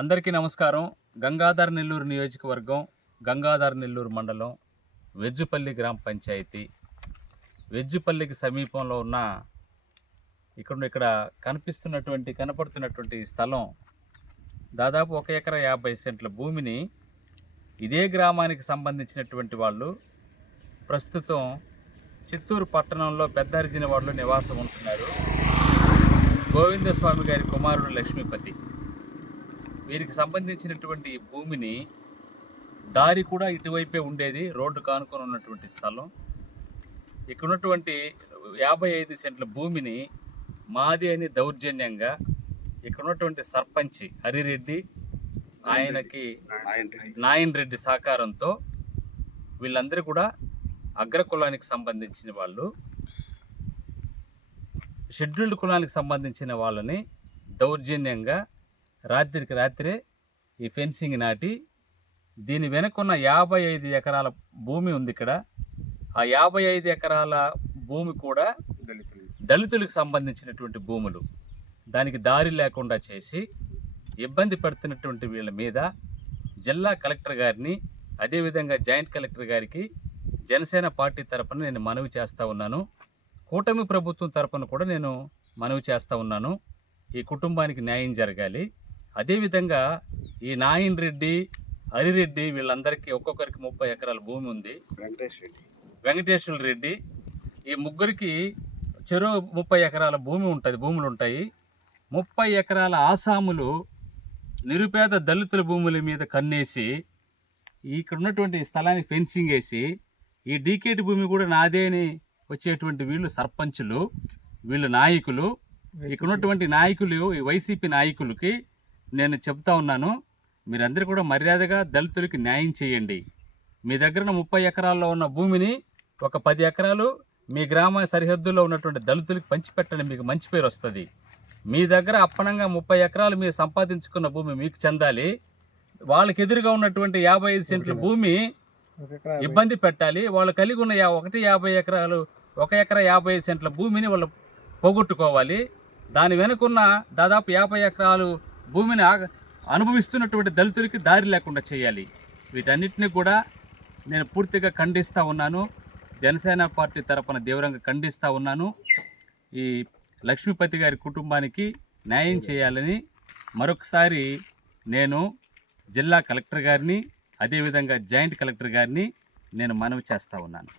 అందరికీ నమస్కారం. గంగాధర నెల్లూరు నియోజకవర్గం, గంగాధర నెల్లూరు మండలం, వెజ్జుపల్లి గ్రామ పంచాయతీ. వెజ్జుపల్లికి సమీపంలో ఉన్న ఇక్కడ కనపడుతున్నటువంటి స్థలం దాదాపు 1 ఎకరా 50 సెంట్ల భూమిని ఇదే గ్రామానికి సంబంధించినటువంటి వాళ్ళు ప్రస్తుతం చిత్తూరు పట్టణంలో పెద్దార్జినవాడలో నివాసం ఉంటున్నారు. గోవిందస్వామి గారి కుమారుడు లక్ష్మీపతి. వీరికి సంబంధించినటువంటి భూమిని దారి కూడా ఇటువైపే ఉండేది, రోడ్డు కానుకొని ఉన్నటువంటి స్థలం. ఇక్కడ ఉన్నటువంటి 55 సెంట్ల భూమిని మాది అని దౌర్జన్యంగా ఇక్కడ ఉన్నటువంటి సర్పంచ్ హరిరెడ్డి, ఆయనకి నాయన్ రెడ్డి సహకారంతో వీళ్ళందరూ కూడా అగ్రకులానికి సంబంధించిన వాళ్ళు, షెడ్యూల్డ్ కులానికి సంబంధించిన వాళ్ళని దౌర్జన్యంగా రాత్రికి రాత్రే ఈ ఫెన్సింగ్ నాటి దీని వెనుకున్న 55 ఎకరాల భూమి ఉంది. ఇక్కడ ఆ 55 ఎకరాల భూమి కూడా దళితులకు సంబంధించినటువంటి భూములు. దానికి దారి లేకుండా చేసి ఇబ్బంది పడుతున్నటువంటి వీళ్ళ మీద జిల్లా కలెక్టర్ గారిని, అదేవిధంగా జాయింట్ కలెక్టర్ గారికి జనసేన పార్టీ తరపున నేను మనవి చేస్తూ ఉన్నాను. కూటమి ప్రభుత్వం తరపున కూడా నేను మనవి చేస్తూ ఉన్నాను. ఈ కుటుంబానికి న్యాయం జరగాలి. అదేవిధంగా ఈ నాయన్ రెడ్డి, హరిరెడ్డి వీళ్ళందరికీ ఒక్కొక్కరికి 30 ఎకరాల భూమి ఉంది. వెంకటేశ్వర రెడ్డి ఈ ముగ్గురికి చెరో 30 ఎకరాల భూములు ఉంటాయి. 30 ఎకరాల ఆసాములు నిరుపేద దళితుల భూముల మీద కన్నేసి ఇక్కడ ఉన్నటువంటి స్థలానికి ఫెన్సింగ్ వేసి ఈ డీకేటి భూమి కూడా నాదే అని వచ్చేటువంటి వీళ్ళు సర్పంచులు, వీళ్ళు నాయకులు. ఇక్కడ ఉన్నటువంటి నాయకులు, ఈ వైసీపీ నాయకులకి నేను చెప్తా ఉన్నాను, మీరందరూ కూడా మర్యాదగా దళితులకి న్యాయం చేయండి. మీ దగ్గర 30 ఎకరాల్లో ఉన్న భూమిని ఒక 10 ఎకరాలు మీ గ్రామ సరిహద్దుల్లో ఉన్నటువంటి దళితులకి పంచిపెట్టండి, మీకు మంచి పేరు వస్తుంది. మీ దగ్గర అప్పనంగా 30 ఎకరాలు మీరు సంపాదించుకున్న భూమి మీకు చెందాలి. వాళ్ళకి ఎదురుగా ఉన్నటువంటి 55 సెంట్ల భూమి ఇబ్బంది పెట్టాలి. వాళ్ళు కలిగి ఉన్న 1 ఎకరా 55 సెంట్ల భూమిని వాళ్ళు పోగొట్టుకోవాలి. దాని వెనుకున్న దాదాపు 50 ఎకరాలు భూమిని అనుభవిస్తున్నటువంటి దళితులకి దారి లేకుండా చేయాలి. వీటన్నిటిని కూడా నేను పూర్తిగా ఖండిస్తూ ఉన్నాను. జనసేన పార్టీ తరపున తీవ్రంగా ఖండిస్తూ ఉన్నాను. ఈ లక్ష్మీపతి గారి కుటుంబానికి న్యాయం చేయాలని మరొకసారి నేను జిల్లా కలెక్టర్ గారిని, అదేవిధంగా జాయింట్ కలెక్టర్ గారిని నేను మనవి చేస్తూ ఉన్నాను.